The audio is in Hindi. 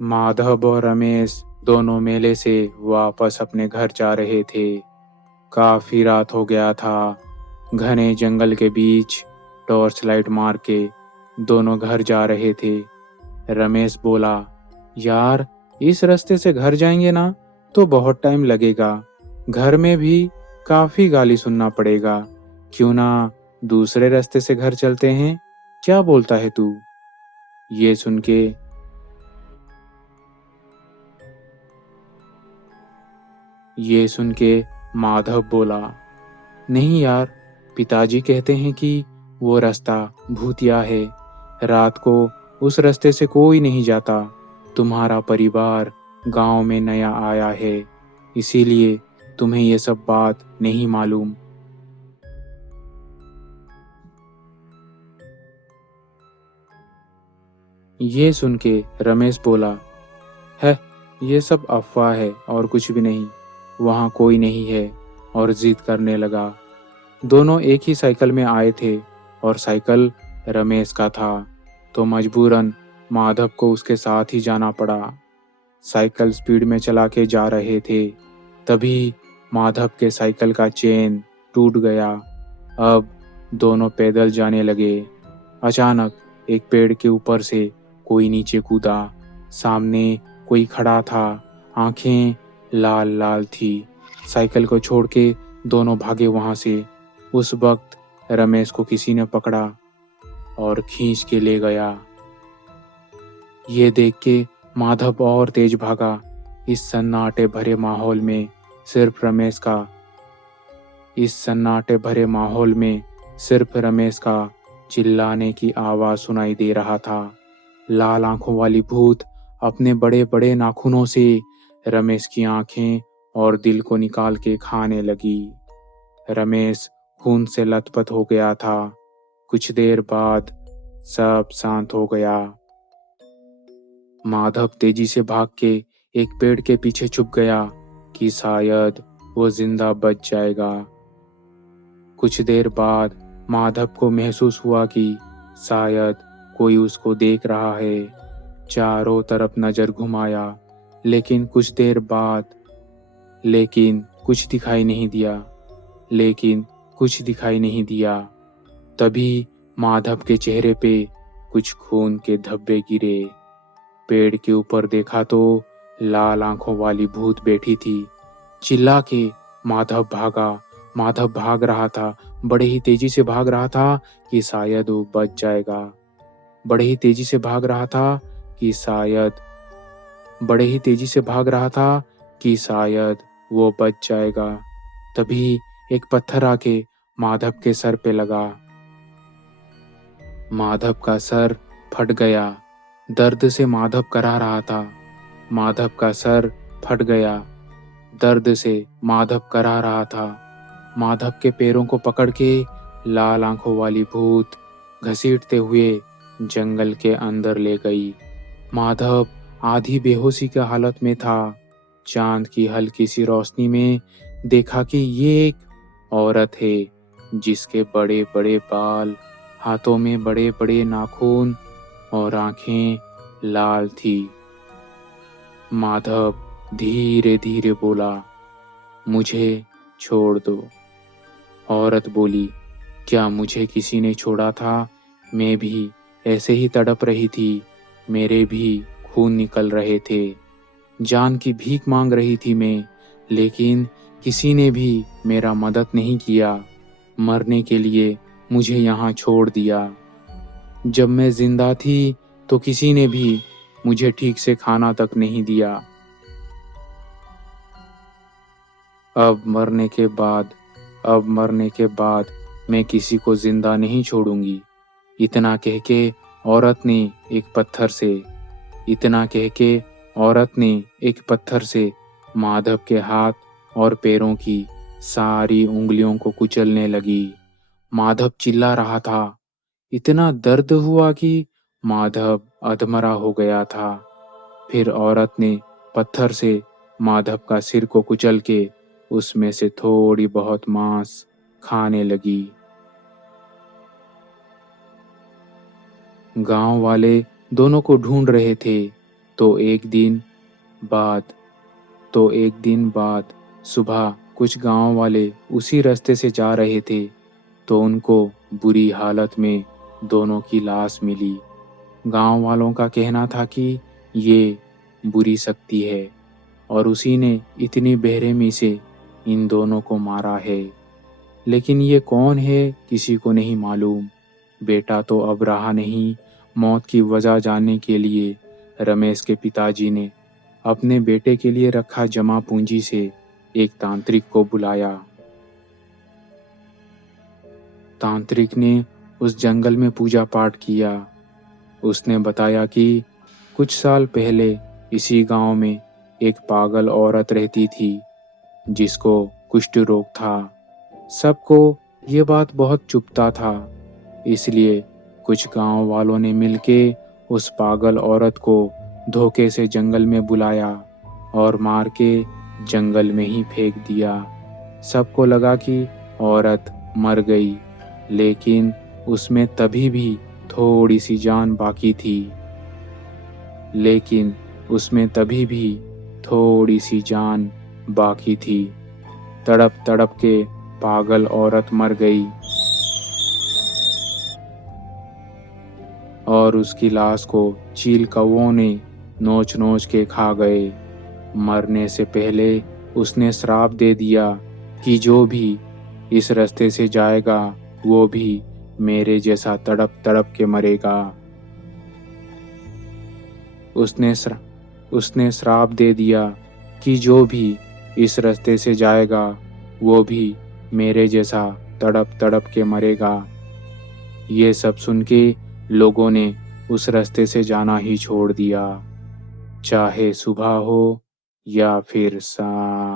माधव और रमेश दोनों मेले से वापस अपने घर जा रहे थे। काफी रात हो गया था। घने जंगल के बीच टॉर्च लाइट मार के दोनों घर जा रहे थे। रमेश बोला, यार इस रास्ते से घर जाएंगे ना तो बहुत टाइम लगेगा। घर में भी काफी गाली सुनना पड़ेगा। क्यों ना दूसरे रास्ते से घर चलते हैं? क्या बोलता है तू? ये सुन के ये सुन के माधव बोला, नहीं यार, पिताजी कहते हैं कि वो रास्ता भूतिया है। रात को उस रास्ते से कोई नहीं जाता। तुम्हारा परिवार गांव में नया आया है, इसीलिए तुम्हें ये सब बात नहीं मालूम। ये सुन के रमेश बोला, है, ये सब अफवाह है और कुछ भी नहीं। वहाँ कोई नहीं है। और जिद करने लगा। दोनों एक ही साइकिल में आए थे और साइकिल रमेश का था, तो मजबूरन माधव को उसके साथ ही जाना पड़ा। साइकिल स्पीड में चला के जा रहे थे, तभी माधव के साइकिल का चेन टूट गया। अब दोनों पैदल जाने लगे। अचानक एक पेड़ के ऊपर से कोई नीचे कूदा। सामने कोई खड़ा था, आंखें लाल लाल थी। साइकिल को छोड़ के दोनों भागे वहां से। उस वक्त रमेश को किसी ने पकड़ा और खींच के ले गया। ये देख के माधव और तेज भागा। इस सन्नाटे भरे माहौल में सिर्फ रमेश का इस सन्नाटे भरे माहौल में सिर्फ रमेश का चिल्लाने की आवाज सुनाई दे रहा था। लाल आंखों वाली भूत अपने बड़े बड़े नाखूनों से रमेश की आंखें और दिल को निकाल के खाने लगी। रमेश खून से लथपथ हो गया था। कुछ देर बाद सब शांत हो गया। माधव तेजी से भाग के एक पेड़ के पीछे छुप गया कि शायद वो जिंदा बच जाएगा। कुछ देर बाद माधव को महसूस हुआ कि शायद कोई उसको देख रहा है। चारों तरफ नजर घुमाया, लेकिन कुछ देर बाद लेकिन कुछ दिखाई नहीं दिया लेकिन कुछ दिखाई नहीं दिया। तभी माधव के चेहरे पे कुछ खून के धब्बे गिरे। पेड़ के ऊपर देखा तो लाल आंखों वाली भूत बैठी थी। चिल्ला के माधव भाग रहा था। बड़े ही तेजी से भाग रहा था कि शायद वो बच जाएगा। बड़े ही तेजी से भाग रहा था कि शायद बड़े ही तेजी से भाग रहा था कि शायद वो बच जाएगा। तभी एक पत्थर आके माधव के सर पे लगा। माधव का सर फट गया। दर्द से माधव करा रहा था। माधव का सर फट गया। दर्द से माधव करा रहा था। माधव के पैरों को पकड़ के लाल आंखों वाली भूत घसीटते हुए जंगल के अंदर ले गई। माधव आधी बेहोशी की हालत में था। चांद की हल्की सी रोशनी में देखा कि ये एक औरत है, जिसके बड़े बड़े बाल, हाथों में बड़े बड़े नाखून और आंखें लाल थी। माधव धीरे धीरे बोला, मुझे छोड़ दो। औरत बोली, क्या मुझे किसी ने छोड़ा था? मैं भी ऐसे ही तड़प रही थी। मेरे भी खून निकल रहे थे। जान की भीख मांग रही थी मैं, लेकिन किसी ने भी मेरा मदद नहीं किया। मरने के लिए मुझे यहाँ छोड़ दिया। जब मैं जिंदा थी तो किसी ने भी मुझे ठीक से खाना तक नहीं दिया। अब मरने के बाद मैं किसी को जिंदा नहीं छोड़ूंगी। इतना कह के औरत ने एक पत्थर से इतना कह के औरत ने एक पत्थर से माधव के हाथ और पैरों की सारी उंगलियों को कुचलने लगी। माधव चिल्ला रहा था। इतना दर्द हुआ कि माधव अधमरा हो गया था। फिर औरत ने पत्थर से माधव का सिर को कुचल के उसमें से थोड़ी बहुत मांस खाने लगी। गांव वाले दोनों को ढूंढ रहे थे। तो एक दिन बाद तो एक दिन बाद सुबह कुछ गांव वाले उसी रास्ते से जा रहे थे, तो उनको बुरी हालत में दोनों की लाश मिली। गांव वालों का कहना था कि ये बुरी शक्ति है और उसी ने इतनी बेरहमी से इन दोनों को मारा है। लेकिन ये कौन है किसी को नहीं मालूम। बेटा तो अब रहा नहीं। मौत की वजह जानने के लिए रमेश के पिताजी ने अपने बेटे के लिए रखा जमा पूंजी से एक तांत्रिक को बुलाया। तांत्रिक ने उस जंगल में पूजा पाठ किया। उसने बताया कि कुछ साल पहले इसी गांव में एक पागल औरत रहती थी जिसको कुष्ठ रोग था। सबको ये बात बहुत चुभता था, इसलिए कुछ गांव वालों ने मिलके उस पागल औरत को धोखे से जंगल में बुलाया और मार के जंगल में ही फेंक दिया। सबको लगा कि औरत मर गई, लेकिन उसमें तभी भी थोड़ी सी जान बाकी थी। लेकिन उसमें तभी भी थोड़ी सी जान बाकी थी। तड़प तड़प के पागल औरत मर गई और उसकी लाश को चील कौवों ने नोच नोच के खा गए। मरने से पहले उसने श्राप दे दिया कि जो भी इस रास्ते से जाएगा वो भी मेरे जैसा तड़प तड़प के मरेगा। उसने श्राप दे दिया कि जो भी इस रास्ते से जाएगा वो भी मेरे जैसा तड़प तड़प के मरेगा। ये सब सुन के लोगों ने उस रास्ते से जाना ही छोड़ दिया, चाहे सुबह हो या फिर शाम।